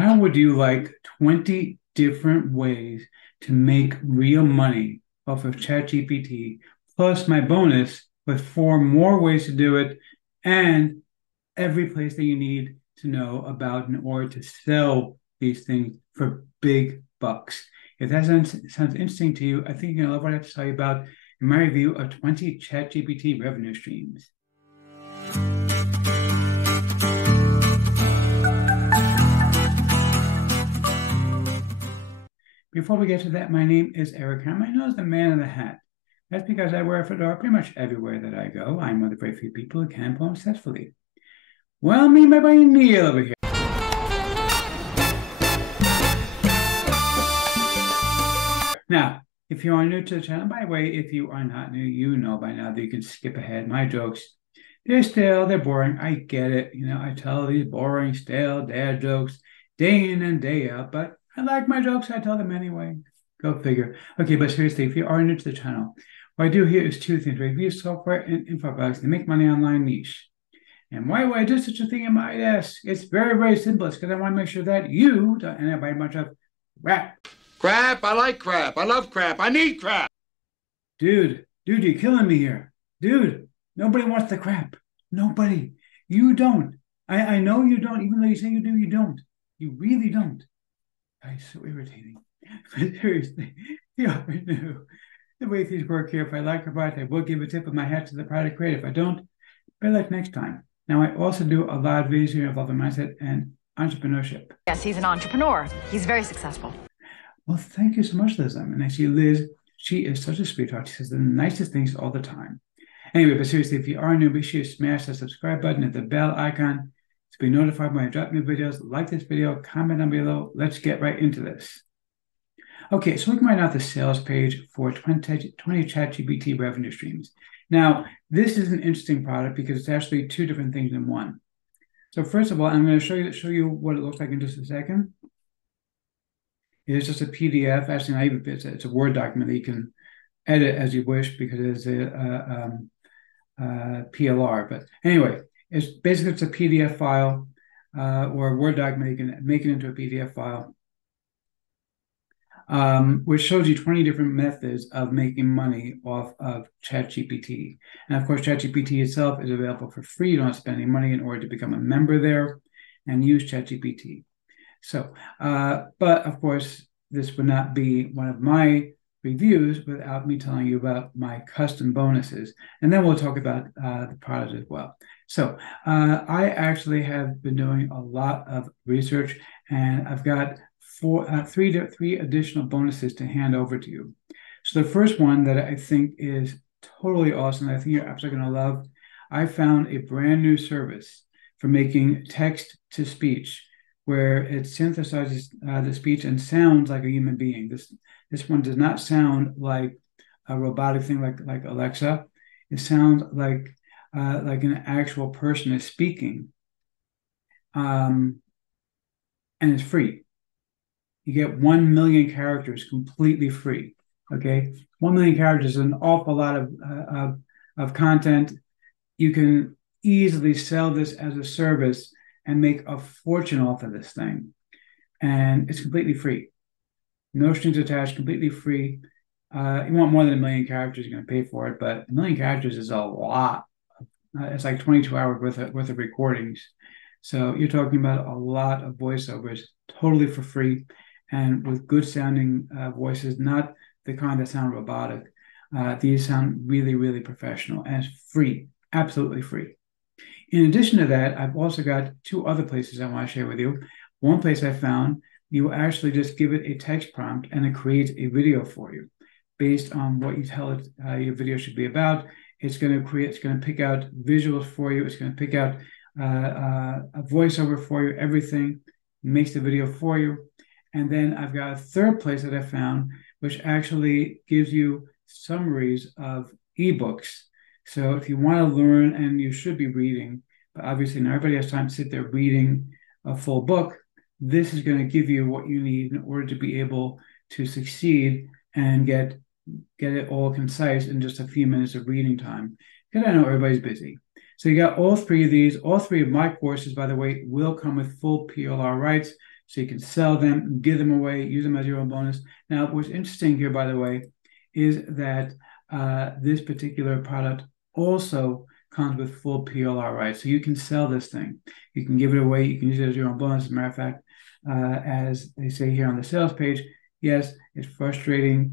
How would you like 20 different ways to make real money off of ChatGPT, plus my bonus with four more ways to do it, and every place that you need to know about in order to sell these things for big bucks? If that sounds interesting to you, I think you're going to love what I have to tell you about in my review of 20 ChatGPT revenue streams. Before we get to that, my name is Eric. I'm known as the man in the hat. That's because I wear a fedora pretty much everywhere that I go. I'm one of the very few people who can poem successfully. Well, me and my buddy Neil over here. Now, if you are new to the channel, by the way, if you are not new, you know by now that you can skip ahead. My jokes, they're stale, they're boring. I get it. You know, I tell these boring, stale dad jokes day in and day out, but I like my jokes. I tell them anyway. Go figure. Okay, but seriously, if you are new to the channel, what I do here is two things: review software and info products to make money online niche. And why would I do such a thing, you might ask? It's very, very simple. It's because I want to make sure that you don't end up buying much of crap. Crap, I like crap. I love crap. I need crap. Dude, you're killing me here. Dude, nobody wants the crap. Nobody. You don't. I know you don't. Even though you say you do, you don't. You really don't. It's so irritating. But seriously, you already know the way things work here. If I like a product, I will give a tip of my hat to the product creator. If I don't, better luck next time. Now, I also do a lot of videos here involving mindset and entrepreneurship. Yes, he's an entrepreneur. He's very successful. Well, thank you so much, Liz. And actually, Liz, she is such a sweetheart. She says the nicest things all the time. Anyway, but seriously, if you are new, be sure to smash that subscribe button and the bell icon to be notified when I drop new videos. Like this video, comment down below. Let's get right into this. Okay, so we can write out the sales page for 20 ChatGPT revenue streams. Now, this is an interesting product because it's actually two different things in one. So first of all, I'm going to show you what it looks like in just a second. It is just a PDF. Actually, not even it's a Word document that you can edit as you wish because it's a PLR. But anyway, it's a PDF file or a Word document. You can make it into a PDF file, which shows you 20 different methods of making money off of ChatGPT. And of course, ChatGPT itself is available for free. You don't have to spend any money in order to become a member there and use ChatGPT. So, but of course, this would not be one of my reviews without me telling you about my custom bonuses. And then we'll talk about the product as well. So I actually have been doing a lot of research, and I've got three additional bonuses to hand over to you. So the first one that I think is totally awesome, I think you're absolutely going to love, I found a brand new service for making text to speech, where it synthesizes the speech and sounds like a human being. This one does not sound like a robotic thing like Alexa. It sounds like an actual person is speaking, and it's free. You get 1 million characters completely free. Okay, 1 million characters is an awful lot of content. You can easily sell this as a service and make a fortune off of this thing. And it's completely free. No strings attached, completely free. You want more than 1 million characters, you're going to pay for it, but 1 million characters is a lot. It's like 22 hours worth of recordings. So you're talking about a lot of voiceovers, totally for free, and with good sounding voices, not the kind that sound robotic. These sound really, really professional, and it's free, absolutely free. In addition to that, I've also got two other places I want to share with you. One place I found, you actually just give it a text prompt and it creates a video for you based on what you tell it your video should be about. It's going to pick out visuals for you. It's going to pick out a voiceover for you, everything, makes the video for you. And then I've got a third place that I found, which actually gives you summaries of ebooks. So if you want to learn, and you should be reading, but obviously not everybody has time to sit there reading a full book, this is going to give you what you need in order to be able to succeed and get it all concise in just a few minutes of reading time. Because I know everybody's busy. So you got all three of these. All three of my courses, by the way, will come with full PLR rights. so you can sell them, give them away, use them as your own bonus. Now, what's interesting here, by the way, is that this particular product also comes with full PLR rights. So you can sell this thing. You can give it away. You can use it as your own bonus. As a matter of fact, as they say here on the sales page, yes, it's frustrating.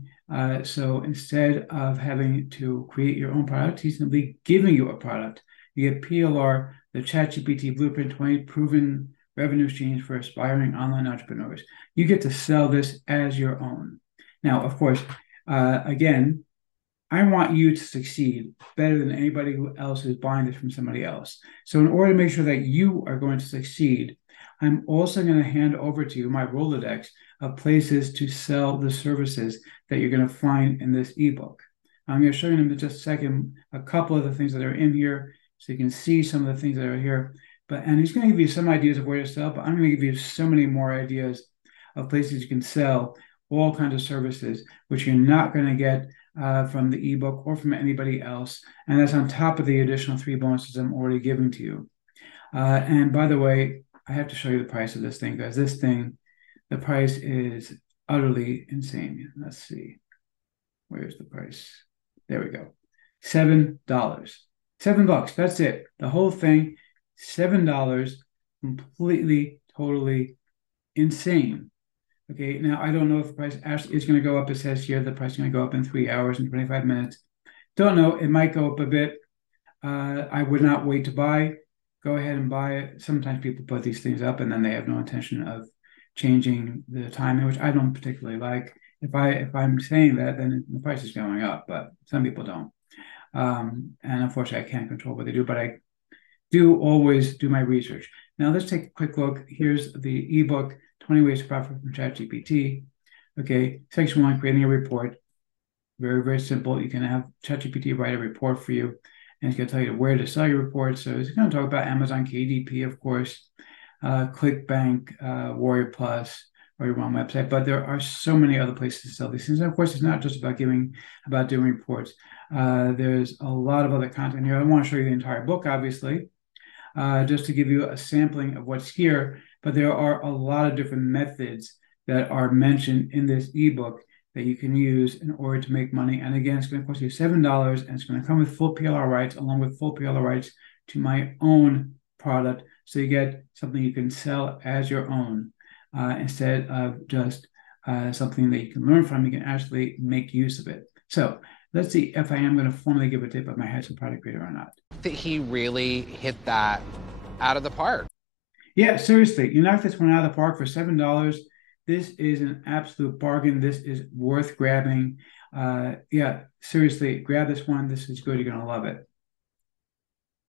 So instead of having to create your own product, he's simply giving you a product. You get PLR, the ChatGPT Blueprint 20 proven revenue streams for aspiring online entrepreneurs. You get to sell this as your own. Now, of course, again, I want you to succeed better than anybody else who's buying this from somebody else. So in order to make sure that you are going to succeed, I'm also going to hand over to you my Rolodex of places to sell the services that you're going to find in this ebook. I'm going to show you in just a second a couple of the things that are in here so you can see some of the things that are here. And he's going to give you some ideas of where to sell, but I'm going to give you so many more ideas of places you can sell all kinds of services, which you're not going to get from the ebook or from anybody else. And that's on top of the additional 3 bonuses I'm already giving to you. And by the way, I have to show you the price of this thing, because this thing, the price is utterly insane. Let's see. Where's the price? There we go. $7. $7. That's it. The whole thing, $7. Completely, totally insane. Okay, now I don't know if the price actually is going to go up. It says here the price is going to go up in 3 hours and 25 minutes. Don't know. It might go up a bit. I would not wait to buy. Go ahead and buy it. Sometimes people put these things up and then they have no intention of changing the timing, which I don't particularly like. If I'm saying that, then the price is going up, but some people don't. And unfortunately, I can't control what they do, but I do always do my research. Now let's take a quick look. Here's the ebook, 20 Ways to Profit from ChatGPT. Okay, section 1, creating a report. Very, very simple. You can have ChatGPT write a report for you, and it's going to tell you where to sell your report. So it's going to talk about Amazon KDP, of course, ClickBank, Warrior Plus, or your own website. But there are so many other places to sell these things. And of course, it's not just about doing reports. There's a lot of other content here. I want to show you the entire book, obviously, just to give you a sampling of what's here. But there are a lot of different methods that are mentioned in this ebook that you can use in order to make money. And again, it's going to cost you $7, and it's going to come with full PLR rights, along with full PLR rights to my own product. So you get something you can sell as your own, instead of just something that you can learn from. You can actually make use of it. So let's see if I am going to formally give a tip of my high school product creator or not. That he really hit that out of the park. Yeah, seriously, you knocked this one out of the park for $7. This is an absolute bargain. This is worth grabbing. Yeah, seriously, grab this one. This is good. You're going to love it.